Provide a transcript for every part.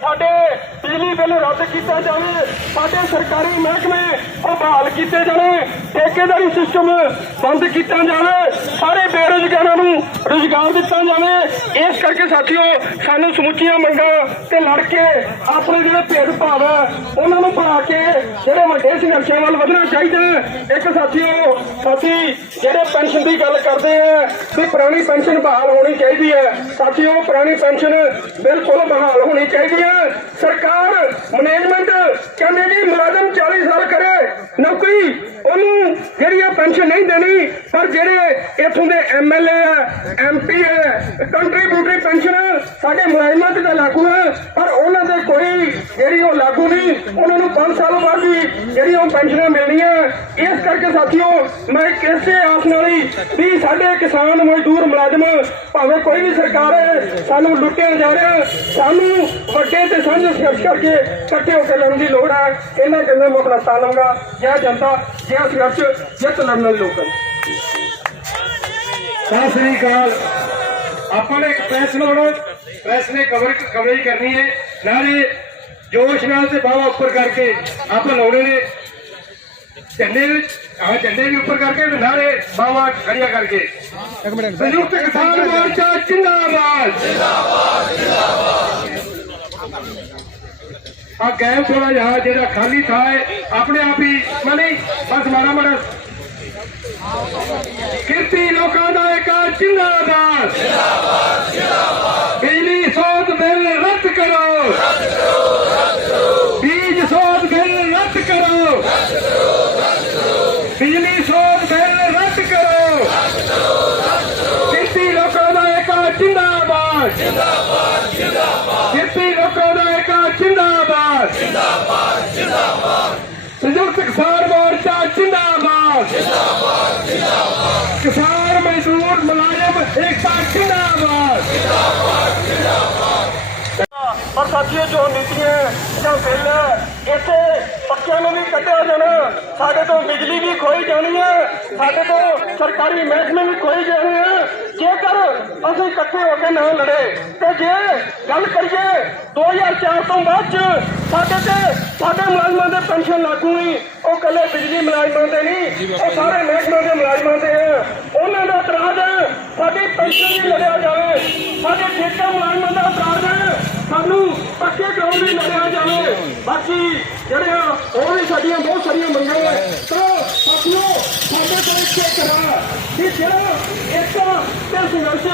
ਸਾਡੇ ਬਿਜਲੀ ਬਿੱਲ ਰੱਦ ਕੀਤਾ ਜਾਵੇ, ਸਾਡੇ ਸਰਕਾਰੀ ਮਹਿਕਮੇ ਉਹ ਬਹਾਲ ਕੀਤੇ ਜਾਣ, ਠੇਕੇਦਾਰੀ ਸਿਸਟਮ ਬੰਦ ਕੀਤਾ ਜਾਵੇ, ਸਾਰੇ ਬੇਰੁਜ਼ਗਾਰਾਂ ਨੂੰ ਰੁਜ਼ਗਾਰ ਦਿੱਤਾ ਜਾਵੇ। ਇਸ ਕਰਕੇ ਸਾਥੀਓ, ਸਾਨੂੰ ਸਮੁੱਚੀਆਂ ਮੰਗਾਂ ਤੇ ਲੜ ਕੇ ਆਪਣੇ ਜਿਹੜੇ ਭੇਦਭਾਵ ਹੈ ਉਹਨਾਂ ਨੂੰ ਭੁਲਾ ਕੇ ਜਿਹੜੇ ਵੱਡੇ ਸੰਘਰਸ਼ਾਂ ਵੱਲ ਵਧਣਾ ਚਾਹੀਦਾ ਇੱਕ ਸਾਥੀਓ ਸਾਥੀ ਜਿਹੜੇ ਪੈਨਸ਼ਨ ਦੀ ਗੱਲ ਕਰਦੇ ਆ, ਵੀ ਪੁਰਾਣੀ ਪੈਨਸ਼ਨ ਬਹਾਲ ਹੋਣੀ ਚਾਹੀਦੀ ਹੈ। ਸਾਥੀਓ, ਪੁਰਾਣੀ ਪੈਨਸ਼ਨ ਬਿਲਕੁਲ ਬਹਾਲ ਹੋਣੀ ਚਾਹੀਦੀ ਹੈ। ਸਰਕਾਰ ਮੈਨੇਜਮੈਂਟ ਕਹਿੰਦੇ ਜੀ, ਮੁਲਾਜ਼ਮ 40 ਸਾਲ ਕਰੇ, ਨੌਕਰੀ, ਉਹਨੂੰ ਜਿਹੜੀ ਆ ਪੈਨਸ਼ਨ ਨਹੀਂ ਦੇਣੀ, ਪਰ ਜਿਹੜੇ ਇੱਥੋਂ ਦੇ ਐਮਐਲਏ ਆ ਐਮਪੀ ਹੈ ਕੰਟਰੀਬਿਊਟਰੀ ਪੈਨਸ਼ਨ ਸਾਡੇ ਮੁਲਾਜ਼ਮਾਂ ਤੇ ਤਾਂ ਲਾਗੂ ਹੈ, ਪਰ ਉਹਨਾਂ ਦੇ ਕੋਈ ਜਿਹੜੀ ਉਹ ਲਾਗੂ ਨਹੀਂ, ਉਹਨਾਂ ਨੂੰ 5 ਸਾਲ ਬਾਅਦ ਵੀ ਜਿਹੜੀ ਉਹ ਪੈਨਸ਼ਨਾਂ ਮਿਲਣੀਆਂ ਇਸ ਕਰਕੇ ਸਾਥੀਓ, ਮੈਂ ਕਿਸੇ ਆਸ ਨਾਲ ਹੀ ਵੀ ਸਾਡੇ ਕਿਸਾਨ ਮਜ਼ਦੂਰ ਮੁਲਾਜ਼ਮ, ਭਾਵੇਂ ਕੋਈ ਵੀ ਸਰਕਾਰ ਹੈ, ਸਾਨੂੰ ਲੁੱਟਿਆ ਜਾ ਰਿਹਾ, ਸਾਨੂੰ ਵੱਡੇ ਤੇ ਸਾਂਝੇ ਸੰਘਰਸ਼ ਕਰਕੇ ਇਕੱਠੇ ਹੋ ਕੇ ਲੜਨ ਦੀ ਲੋੜ ਹੈ। ਇਹਨਾਂ ਕਹਿੰਦੇ ਮੈਂ ਆਪਣਾ ਸਾਹ ਲਵਾਂਗਾ ਜੈ ਜਨਤਾ, ਜੈ ਸੰਘਰਸ਼ ਜਿੱਤ ਲੜਨ ਵਾਲੇ ਲੋਕਾਂ ਦੀ ਸਤਿ ਸ੍ਰੀ ਅਕਾਲ। ਆਪਾਂ ਨੇ ਇੱਕ ਪ੍ਰੈਸ ਲਾਉਣਾ ਪ੍ਰੈਸ ਨੇ ਕਵਰ ਕਵਰੇਜ ਕਰਨੀ ਹੈ। ਨਾਲੇ ਜੋਸ਼ ਨਾਲ ਤੇ ਬਾਵਾ ਉੱਪਰ ਕਰਕੇ ਆਪਾਂ ਲਾਉਣੇ ਨੇ। ਝੰਡੇ ਆ ਝੰਡੇ ਵੀ ਉੱਪਰ ਕਰਕੇ ਤੇ ਨਾਲੇ ਬਾਵਾ ਖੜੀਆਂ ਕਰਕੇ। ਇੱਕ ਮਿੰਟ ਸੰਯੁਕਤ ਕਿਸਾਨ ਮੋਰਚਾ ਜਿੰਦਾਬਾਦ। ਆ ਗੈਸ ਥੋੜਾ ਜਿਹਾ ਜਿਹੜਾ ਖਾਲੀ ਥਾਂ ਹੈ ਆਪਣੇ ਆਪ ਹੀ ਮਨੀ ਬਸ ਮਾੜਾ ਮਾੜਾ। ਕਿਰਤੀ ਲੋਕਾਂ ਦਾ ਪਰ ਸਾਥੀਓ, ਜੋ ਨੀਤੀਆਂ ਜਾਂ ਬਿੱਲ ਇੱਥੇ ਪੱਕਿਆਂ ਨੂੰ ਵੀ ਕੱਢਿਆ ਜਾਣਾ। ਸਾਡੇ ਤੋਂ ਬਿਜਲੀ ਵੀ ਖੋਈ ਜਾਣੀ ਹੈ, ਸਾਡੇ ਤੋਂ ਸਰਕਾਰੀ ਮਹਿਕਮੇ ਵੀ ਖੋਈ ਜਾਣੇ ਹੈ ਜੇਕਰ ਅਸੀਂ ਇਕੱਠੇ ਹੋ ਕੇ ਨਾ ਲੜੇ, ਤੇ ਜੇ ਗੱਲ ਕਰੀਏ 2004 ਤੋਂ ਬਾਅਦ ਚ, ਸਾਡੇ ਤੇ ਸਾਡੇ ਮੁਲਾਜ਼ਮਾਂ ਦੇ ਪੈਨਸ਼ਨ ਲਾਗੂ ਨਹੀਂ। ਉਹ ਕੱਲੇ ਬਿਜਲੀ ਮੁਲਾਜ਼ਮਾਂ ਦੇ ਨਹੀਂ, ਉਹ ਸਾਰੇ ਮਹਿਕਮਿਆਂ ਦੇ ਮੁਲਾਜ਼ਮਾਂ ਦੇ ਹੈ ਉਹਨਾਂ ਦਾ ਇਤਰਾਜ਼ ਪੈਨਸ਼ਨ ਵੀ ਲੜਿਆ ਜਾਵੇ। ਸਾਡੇ ਠੇਕਾ ਮੁਲਾਜ਼ਮਾਂ ਦਾ ਇਤਰਾਜ਼ ਹੈ। ਸਾਨੂੰ ਪੱਕੇ ਕਰਾਉਣ ਲਈ ਲੜਿਆ ਜਾਵੇ। ਬਾਕੀ ਜਿਹੜੀਆਂ ਹੋਰ ਵੀ ਸਾਡੀਆਂ ਬਹੁਤ ਸਾਰੀਆਂ ਮੰਗਾਂ ਹੈ ਤਾਂ ਸਾਥੀਓ ਸਾਡੇ ਕੋਲ ਇੱਕੇ ਕਰਾ ਕਿ ਜਿਹੜਾ ਇੱਕ ਤੇ ਸੰਘਰਸ਼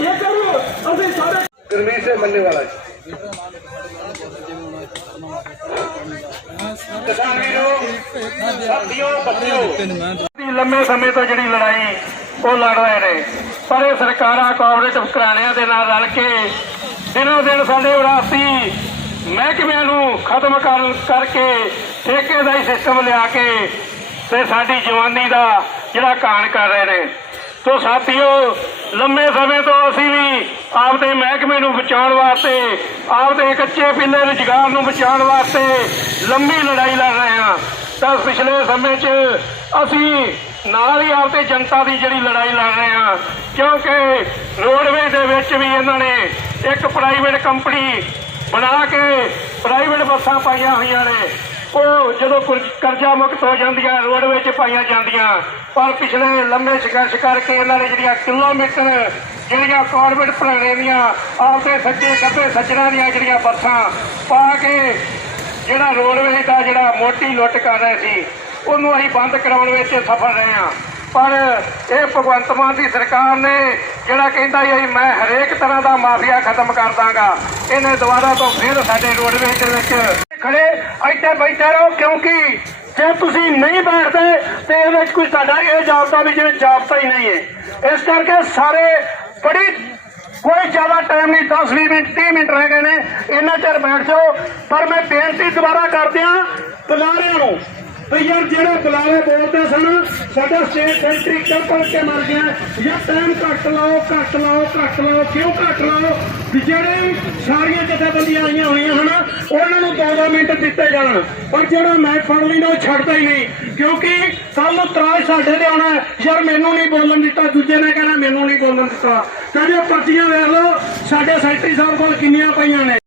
ਜੇਕਰ ਅਸੀਂ ਸਾਰੇ ਗੁਰਮੀਤ ਸਿੰਘ ਮੰਨੇ ਵਾਲਾ ਜੀ। ਕਿਸਾਨ ਵੀਰੋ ਸਾਥੀਓ ਬੱਚਿਓ। ਲੰਮੇ ਸਮੇਂ ਤੋਂ ਜਿਹੜੀ ਲੜਾਈ ਉਹ ਲੜ ਰਹੇ ਨੇ। ਪਰ ਇਹ ਸਰਕਾਰਾਂ ਕੋਆਪਰੇਟਿਵ ਘਰਾਣਿਆਂ ਦੇ ਨਾਲ ਰਲ ਕੇ ਦਿਨੋਂ ਦਿਨ ਸਾਡੇ ਵਿਰਾਸਤੀ ਮਹਿਕਮਿਆਂ ਨੂੰ ਖਤਮ ਕਰ, ਕਰਕੇ ਠੇਕੇਦਾਰੀ ਸਿਸਟਮ ਲਿਆ ਕੇ ਤੇ ਸਾਡੀ ਜਵਾਨੀ ਦਾ ਜਿਹੜਾ ਕਾਣ ਕਰ ਰਹੇ ਨੇ। ਤੋ ਸਾਥੀਓ, ਲੰਮੇ ਸਮੇਂ ਤੋਂ ਅਸੀਂ ਵੀ ਆਪਦੇ ਮਹਿਕਮੇ ਨੂੰ ਬਚਾਉਣ ਵਾਸਤੇ, ਆਪਦੇ ਕੱਚੇ ਪਿੱਲੇ ਰੁਜ਼ਗਾਰ ਨੂੰ ਬਚਾਉਣ ਵਾਸਤੇ ਲੰਮੀ ਲੜਾਈ ਲੜ ਰਹੇ ਹਾਂ। ਤਾਂ ਪਿਛਲੇ ਸਮੇਂ 'ਚ ਅਸੀਂ ਨਾਲ ਹੀ ਆਪਦੇ ਜਨਤਾ ਦੀ ਜਿਹੜੀ ਲੜਾਈ ਲੜ ਰਹੇ ਹਾਂ ਕਿਉਂਕਿ ਰੋਡਵੇ ਦੇ ਵਿੱਚ ਵੀ ਇਹਨਾਂ ਨੇ ਇੱਕ ਪ੍ਰਾਈਵੇਟ ਕੰਪਨੀ ਬਣਾ ਕੇ ਪ੍ਰਾਈਵੇਟ ਬੱਸਾਂ ਪਾਈਆਂ ਹੋਈਆਂ ਨੇ। ਉਹ ਜਦੋਂ ਕਰਜ਼ਾ ਮੁਕਤ ਹੋ ਜਾਂਦੀਆਂ ਰੋਡਵੇ 'ਚ ਪਾਈਆਂ ਜਾਂਦੀਆਂ, ਪਰ ਪਿਛਲੇ ਲੰਮੇ ਸੰਘਰਸ਼ ਕਰਕੇ ਇਹਨਾਂ ਨੇ ਜਿਹੜੀਆਂ ਕਿਲੋਮੀਟਰ ਜਿਹੜੀਆਂ ਕਾਰਪੋਰੇਟ ਭਰਾਣੇ ਦੀਆਂ ਆਪਦੇ ਸੱਜੇ ਖੱਬੇ ਸੱਜਣਾ ਦੀਆਂ ਜਿਹੜੀਆਂ ਬੱਸਾਂ ਪਾ ਕੇ ਜਿਹੜਾ ਰੋਡਵੇ ਦਾ ਜਿਹੜਾ ਮੋਟੀ ਲੁੱਟ ਕਰ ਰਹੇ ਸੀ ਉਹਨੂੰ ਅਸੀਂ ਬੰਦ ਕਰਾਉਣ ਵਿੱਚ ਸਫਲ ਰਹੇ ਹਾਂ। ਪਰ ਇਹ ਭਗਵੰਤ ਮਾਨ ਦੀ ਸਰਕਾਰ ਨੇ ਜਿਹੜਾ ਕਹਿੰਦਾ ਸੀ ਮੈਂ ਹਰੇਕ ਤਰ੍ਹਾਂ ਦਾ ਮਾਫੀਆ ਖਤਮ ਕਰ ਦਾਂਗਾ, ਇਹਨੇ ਦੁਬਾਰਾ ਤੋਂ ਫਿਰ ਸਾਡੇ ਰੋਡਵੇਜ਼ ਦੇ ਵਿੱਚ ਖੜੇ ਇੱਥੇ ਬੈਠੇ ਰਹੋ, ਕਿਉਂਕਿ ਜੇ ਤੁਸੀਂ ਨਹੀਂ ਬੈਠਦੇ, ਤੇ ਇਹਦੇ ਵਿੱਚ ਕੋਈ ਸਾਡਾ ਇਹ ਜਾਬਤਾ ਵੀ ਜਿਵੇਂ ਜਾਬਤਾ ਹੀ ਨਹੀਂ ਹੈ। ਇਸ ਕਰਕੇ ਸਾਰੇ ਬੜੀ, ਕੋਈ ਜ਼ਿਆਦਾ ਟਾਈਮ ਨਹੀਂ 10 20 ਮਿੰਟ 30 ਮਿੰਟ ਰਹਿ ਗਏ ਨੇ, ਇੰਨਾ ਚਿਰ ਬੈਠ ਜਾਓ। ਪਰ ਮੈਂ ਬੇਨਤੀ ਦੁਬਾਰਾ ਕਰਦਿਆਂ ਬੁਲਾਰਿਆਂ ਨੂੰ ਵੀ ਯਾਰ, ਜਿਹੜੇ ਬੁਲਾਰੇ ਬੋਲਦੇ ਸਨ, ਸਾਡਾ ਸਟੇਟ ਸੈਂਟਰੀ ਕਿਉਂ ਕੇ ਮਰ ਗਿਆ। ਯਾਰ ਟਾਈਮ ਘੱਟ ਲਾਓ ਘੱਟ ਲਾਓ ਘੱਟ ਲਾਓ। ਕਿਉਂ ਘੱਟ ਲਾਓ? ਵੀ ਜਿਹੜੇ ਸਾਰੀਆਂ ਜਥੇਬੰਦੀਆਂ ਆਈਆਂ ਹੋਈਆਂ ਹਨ, ਉਹਨਾਂ ਨੂੰ 2-2 ਮਿੰਟ ਦਿੱਤੇ ਜਾਣ। ਪਰ ਜਿਹੜਾ ਮੈਂ ਫੜ ਲੈਂਦਾ, ਉਹ ਛੱਡਦਾ ਹੀ ਨਹੀਂ। ਕਿਉਂਕਿ ਕੱਲ ਨੂੰ ਤਰਾਜ ਸਾਡੇ ਤੇ ਆਉਣਾ ਯਾਰ, ਮੈਨੂੰ ਨਹੀਂ ਬੋਲਣ ਦਿੱਤਾ, ਦੂਜੇ ਨੇ ਕਹਿਣਾ, ਮੈਨੂੰ ਨਹੀਂ ਬੋਲਣ ਦਿੱਤਾ। ਕਹਿੰਦੇ ਪਰਚੀਆਂ ਵੇਖ ਲਓ, ਸਾਡੇ ਸੈਕਟਰੀ ਸਾਹਿਬ ਕੋਲ ਕਿੰਨੀਆਂ ਪਈਆਂ ਨੇ।